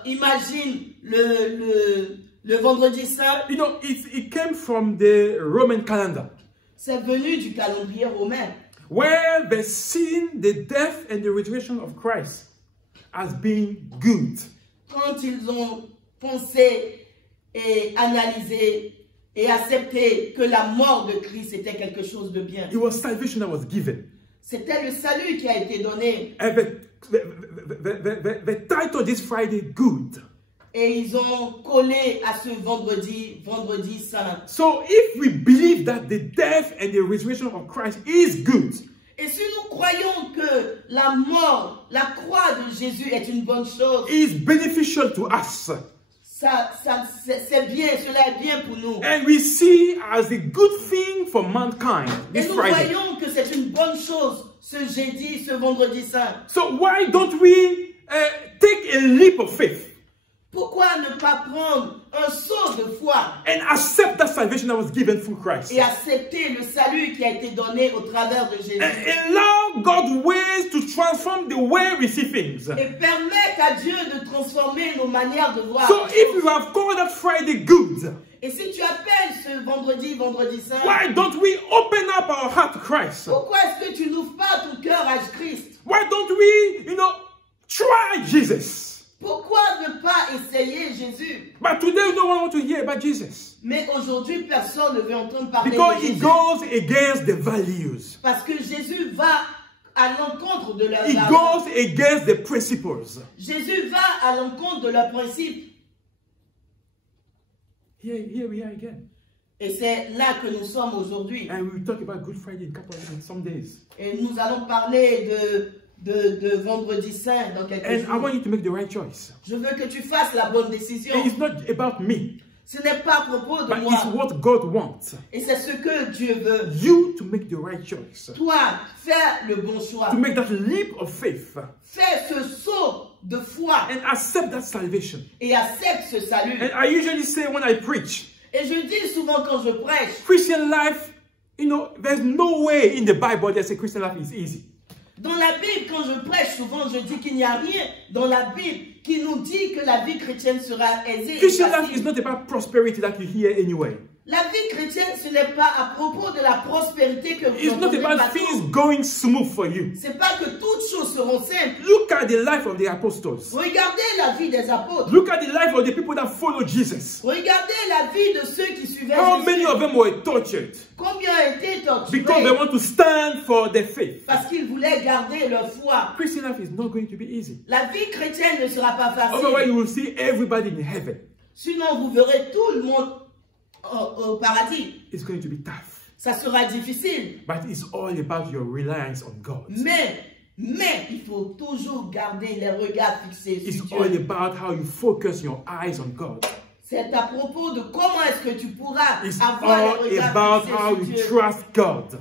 imagine le Vendredi Saint, It came from the Roman calendar, c'est venu du calendrier romain, where they seen the death and the resurrection of Christ as being good. quand ils ont pensé et analysé et accepté que la mort de Christ était quelque chose de bien. It was salvation that was given. C'était le salut qui a été donné. And they titled this Friday good. Et ils ont collé à ce vendredi saint. So if we believe that the death and the resurrection of Christ is good, Et si nous croyons que la mort, la croix de Jésus est une bonne chose, is beneficial to us, c'est bien, cela est bien pour nous. And we see as a good thing for mankind Et this nous Friday. voyons que c'est une bonne chose ce jeudi, ce vendredi saint. So why don't we take a leap of faith Pourquoi ne pas prendre un saut de foi and accept that salvation that was given through Christ? et accepter le salut qui a été donné au travers de Jésus? And allow God's ways to transform the way we see things. Et permettre à Dieu de transformer nos manières de voir. So les if choses. you have called that Friday good, Et si tu appelles ce vendredi saint, why don't we open up our heart to Christ? pourquoi est-ce que tu n'ouvres pas ton cœur à Christ? Why don't we, try Jesus? Pourquoi ne pas essayer Jésus? But today no one wants to hear about Jesus. Mais aujourd'hui, personne ne veut entendre parler Because de he Jésus. goes against the values. Parce que Jésus va à l'encontre de leurs He valeurs. goes against the principles. Jésus va à l'encontre de leurs principes. Here we are again. Et c'est là que nous sommes aujourd'hui. And we will talk about Good Friday in some days. Et nous allons parler de vendredi saint dans quelques And I jours. want you to make the right choice. Je veux que tu fasses la bonne décision. And it's not about me, Ce n'est pas à propos de but moi. it's what God wants. Et c'est ce que Dieu veut. You to make the right choice. Toi, fais le bon choix. To make that leap of faith Fais ce saut de foi and accept that salvation. et accepte ce salut. And I usually say when I preach, Et je dis souvent quand je prêche, Christian life, there's no way in the Bible that says Christian life is easy. dans la Bible, quand je prêche, souvent je dis qu'il n'y a rien dans la Bible qui nous dit que la vie chrétienne sera aisée. et Christian life facile. is not about prosperity that you hear anyway. La vie chrétienne, ce n'est pas à propos de la prospérité que vous It's not entendez about partout. things going smooth for you. C'est pas que toutes choses seront simples. Look at the life of the apostles. Regardez la vie des apôtres. Look at the life of the people that follow Jesus. Regardez la vie de ceux qui suivaient How Jésus. many of them were tortured Combien ont été torturés because they want to stand for their faith? parce qu'ils voulaient garder leur foi. Christian life is not going to be easy. La vie chrétienne ne sera pas Otherwise, facile. you will see everybody in heaven. Sinon, vous verrez tout le monde au paradis. It's going to be tough. Ça sera difficile. But it's all about your reliance on God. Mais il faut toujours garder les regards fixés It's sur all Dieu. about how you focus your eyes on God. C'est à propos de comment est-ce que tu pourras It's avoir all les regards about fixés how sur you Dieu. trust God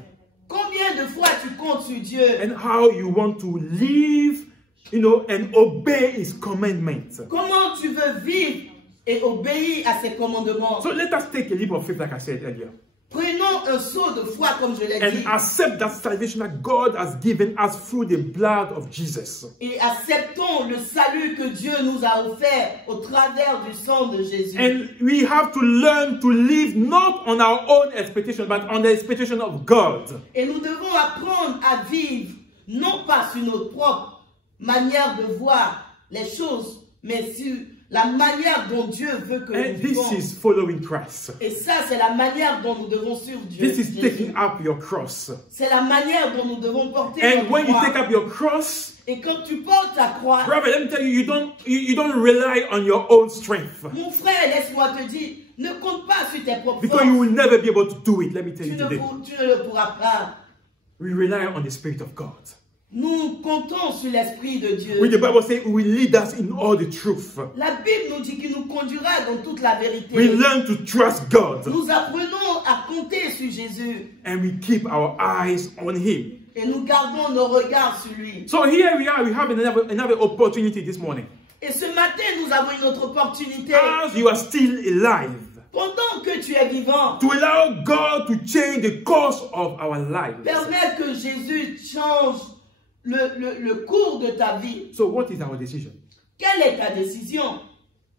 Combien de fois tu comptes sur Dieu? and how you want to live, and obey His commandments. Comment tu veux vivre et obéir à ses commandements? So let us take a leap of faith, like I said earlier, Prenons un saut de foi, comme je l'ai dit, and accept that salvation that God has given us through the blood of Jesus. et acceptons le salut que Dieu nous a offert au travers du sang de Jésus. And we have to learn to live not on our own expectation, but on the expectation of God. Et nous devons apprendre à vivre, non pas sur notre propre manière de voir les choses, mais sur la manière dont Dieu veut que And nous this vivions. is following Christ. Et ça, c'est la manière dont nous devons suivre Dieu. This is taking up your cross. C'est la manière dont nous devons porter And notre when you croix. take up your cross, Et quand tu portes ta croix, brother, let me tell you, you don't rely on your own strength. mon frère, laisse-moi te dire, ne compte pas sur tes propres Because you forces. will never be able to do it. Let me tell Tu you ne, today. tu ne le pourras pas. We rely on the Spirit of God. Nous comptons sur l'Esprit de Dieu. When the Bible says, will lead us in all the truth. La Bible nous dit qu'il nous conduira dans toute la vérité. We learn to trust God. Nous apprenons à compter sur Jésus And we keep our eyes on Him. et nous gardons nos regards sur lui. So here we are. We have another opportunity this morning. Et ce matin, nous avons une autre opportunité. As you are still alive, Pendant que tu es vivant, to allow God to change the course of our lives. permets que Jésus change le cours de ta vie. So what is our decision? Quelle est ta décision?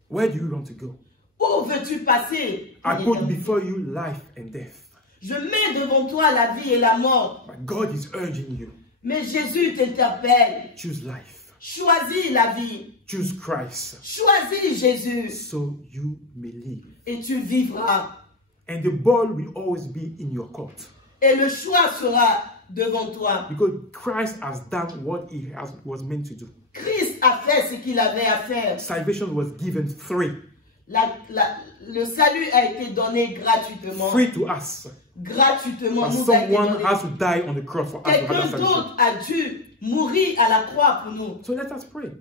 Where do you want to go? Où veux-tu passer? I put before you life and death. Je mets devant toi la vie et la mort. But God is urging you. Mais Jésus t'interpelle. Choose life. Choisis la vie. Choose Christ. Choisis Jésus. So you may live. Et tu vivras. And the ball will always be in your court. Et le choix sera devant toi. Because Christ has done what He was meant to do. Christ a fait ce qu'il avait à faire. Salvation was given free. Le salut a été donné gratuitement. Free to us. Gratuitement. But Nous a été someone donné. has to die on the cross for us to have that Quelqu'un salvation. d'autre a dû mourir à la croix pour nous. So let us pray.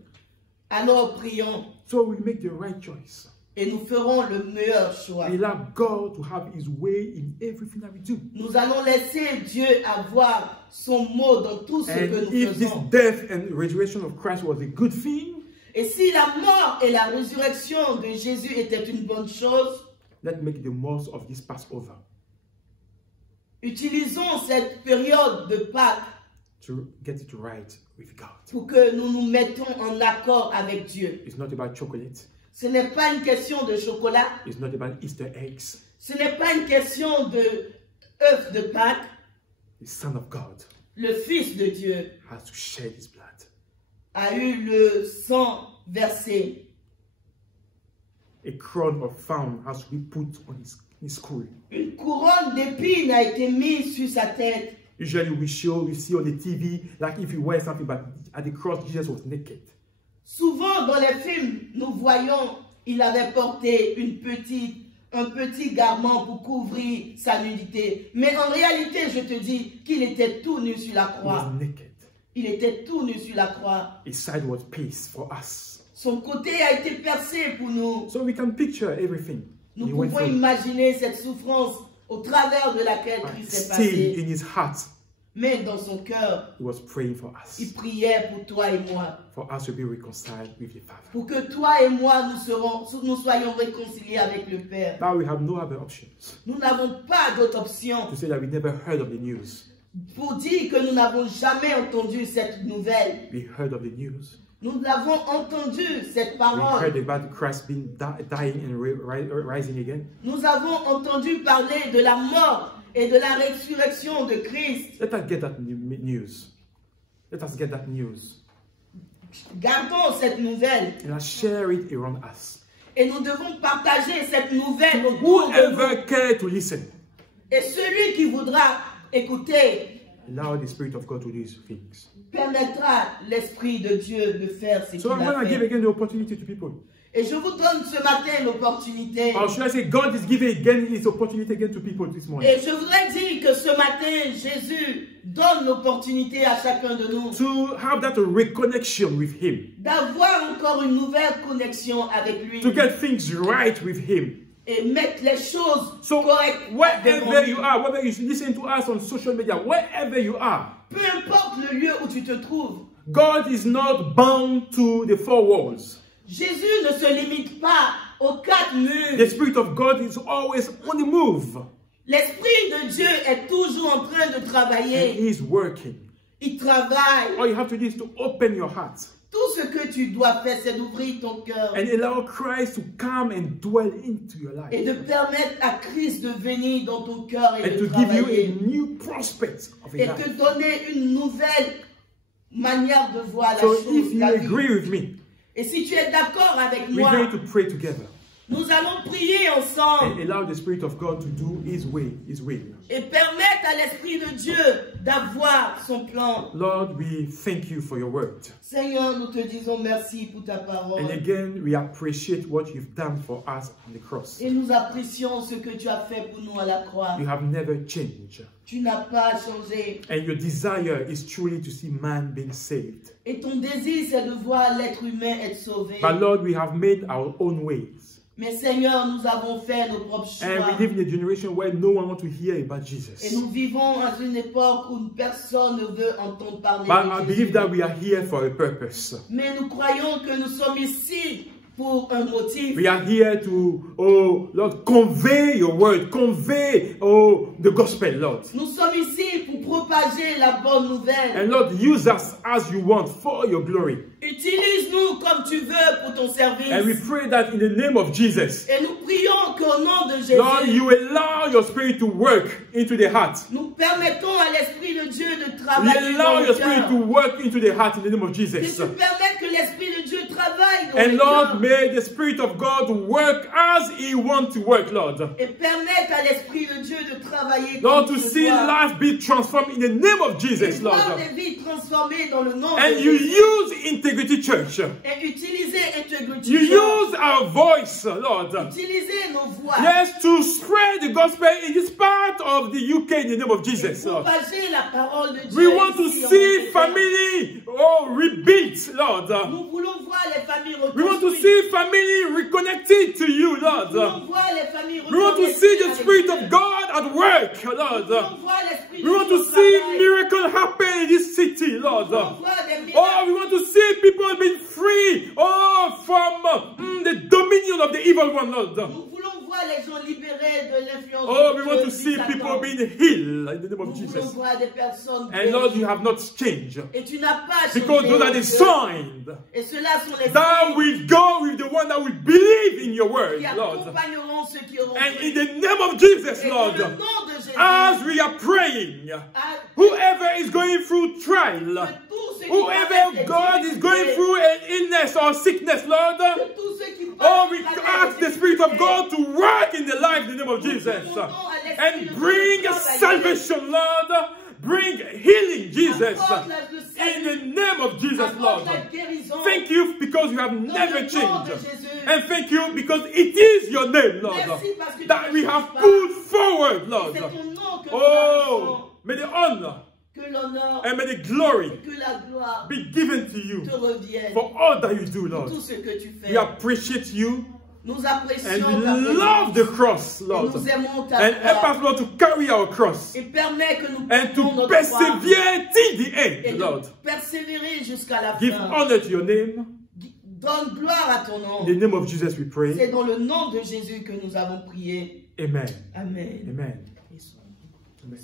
Alors prions. So we make the right choice. Et nous ferons le meilleur choix. We allow God to have His way in everything that we do. Nous allons laisser Dieu avoir son mot dans tout ce que And nous if this faisons. death and resurrection of Christ was a good thing, Et si la mort et la résurrection de Jésus étaient une bonne chose, let's make the most of this Passover utilisons cette période de Pâques to get it right with God. pour que nous nous mettons en accord avec Dieu. It's not about chocolate. Ce n'est pas une question de chocolat, It's not about Easter eggs. ce n'est pas une question de œufs de Pâques. The Son of God Le Fils de Dieu has to shed His blood. a eu le sang versé. A crown of thorn has to be put on his skull. Une couronne d'épines a été mise sur sa tête. Usually we see on the TV, like if you wear something, but at the cross, Jesus was naked. Souvent dans les films, nous voyons, il avait porté un petit garment pour couvrir sa nudité. Mais en réalité, je te dis qu'il était tout nu sur la He croix. was naked. Il était tout nu sur la croix. His side was pierced for us. Son côté a été percé pour nous. So we can picture everything Nous He went pouvons through. imaginer cette souffrance au travers de laquelle But Christ est still, passé. in his heart, Mais dans son cœur, he was praying for il us, priait pour toi et moi. for us to be reconciled with the Father. Pour que toi et moi, nous soyons réconciliés avec le Père. Now we have no other options Nous n'avons pas d'autre option to say that we never heard of the news. pour dire que nous n'avons jamais entendu cette nouvelle. We heard of the news. Nous avons entendu cette We parole. heard about Christ being dying and rising again. Nous avons entendu parler de la mort et de la résurrection de Christ. Let us get that news. Let us get that news. Gardons cette nouvelle And let's share it around us. et nous devons partager cette nouvelle autour de nous. Whoever care to listen, Et celui qui voudra écouter allow the Spirit of God to do His things. permettra l'Esprit de Dieu de faire ce qu'il So I'm a going to give fait. again the opportunity to people. Et je vous donne ce matin l'opportunité. Or should I say God is giving again His opportunity again to people this morning. Et je voudrais dire que ce matin, Jésus donne l'opportunité à chacun de nous To have that reconnection with Him. d'avoir encore une nouvelle connexion avec lui To get things right with Him. et mettre les choses So correctes devant wherever lui. you are, whether you listen to us on social media, wherever you are, Peu importe le lieu où tu te trouves, God is not bound to the four walls. Jésus ne se limite pas aux quatre The murs. Spirit of God is always on the move. L'Esprit de Dieu est toujours en train de And travailler. He is working. Il travaille. All you have to do is to open your heart Tout ce que tu dois faire, c'est d'ouvrir ton cœur and allow Christ to come and dwell into your et life de permettre à Christ de venir dans ton cœur et and de to give you travailler. a new prospect of Et a te life. donner une nouvelle manière de voir la So chose, if you la vie. agree with me, Et si tu es d'accord avec we're moi, going to pray together nous allons prier ensemble and allow the Spirit of God to do His way, His will. et permettre à l'Esprit de Dieu d'avoir son plan. Lord, we thank you for your word. Seigneur, nous te disons merci pour ta parole. And again, we appreciate what you've done for us on the cross. Et nous apprécions ce que tu as fait pour nous à la croix. You have never changed. Tu n'as pas changé. And your desire is truly to see man being saved. Et ton désir, c'est de voir l'être humain être sauvé. But Lord, we have made our own ways. Mais Seigneur, nous avons fait nos propres And choix. we live in a generation where no one wants to hear about Et Jesus. nous vivons dans une époque où personne ne veut entendre parler But I de Jésus. believe that we are here for a purpose. Mais nous croyons que nous sommes ici pour un motif. We are here to, oh Lord, convey your word, convey, oh, the gospel, Lord. Nous sommes ici pour propager la bonne nouvelle. And Lord, use us as you want for your glory. Utilise-nous comme tu veux pour ton service. And we pray that in the name of Jesus, Et nous prions qu'au nom de Jésus, Lord, you allow your spirit to work into the heart. nous permettons à l'Esprit de Dieu de We travailler dans allow le your spirit cœur. to work into the heart in the name of Que Jesus. tu permettes que l'Esprit de Dieu travaille dans And le Lord, cœur. may the Spirit of God work as He wants to work, Lord. Et permettre à l'Esprit de Dieu de travailler Lord, comme to il se see doit. life be transformed in the name of Et Jesus, Lord. voir des vies transformées dans le nom And de you Jésus. use Integrity Church. Et utiliser Integrity You Church. use our voice, Lord. Utiliser nos voix. Yes, to spread the gospel in this part of the UK in the name of Jesus, Lord. Propager la parole de Dieu. We want to ici en see Angleterre. family, oh, rebuilt, Lord. Nous voulons voir les familles We want to reconstruites. see family reconnected to you, Nous Lord. voulons voir les familles We want to reconnectées see the avec Spirit Dieu. of God at work, Nous Lord. voulons voir l'Esprit de We want Dieu to au see travail. miracles happen in this city, Lord. Nous voulons voir des miracles. Oh, we want to see people being free, from the dominion of the evil one, Lord. Nous voulons voir les gens libérés de l'influence Oh, de we want to Dieu, see du Satan. people being healed in the name of Nous voulons Jesus. voir des personnes And Lord, guéries. you have not changed. Et tu n'as pas changé. Because those are the Dieu. signs Et ceux-là sont les that signes will go with the one that will believe in your word, qui Lord. accompagneront ceux qui auront And cru. in the name of Jesus, Et dans Lord, le nom de Jésus, as we are praying, à- whoever is going through trial, que tous ceux qui whoever traversent les God is going difficultés, through an illness or sickness, Lord, que tous ceux qui oh, passent we à travers ask les the Spirit of difficultés, God to work in the life in the name of Jesus and bring salvation, Lord. Bring healing, Jesus, apporte le in the salut, name of Jesus, Lord. apporte la guérison. Thank you because you have Dans never le nom changed. de Jésus. And thank you because it is your name, Lord, Merci parce que tu that ne we changes have pas. put forward, Lord. C'est ton nom que nous Oh, adorons. may the honor Que l'honneur, and may the glory que la gloire be given to you te reviennent for all that you do, pour Lord. tout ce que tu fais. We appreciate you Nous and apprécions we ta love présence. the cross, Et Lord. nous aimons ta And help croix. us, Lord, to carry our cross Et permets que nous and portions to notre croix persevere till the et end, de Lord. persévérer jusqu'à la Give fin. honor to your name. Donne gloire à ton nom. In the name of Jesus we pray. C'est dans le nom de Jésus que nous avons prié. Amen. Amen. Amen. Amen.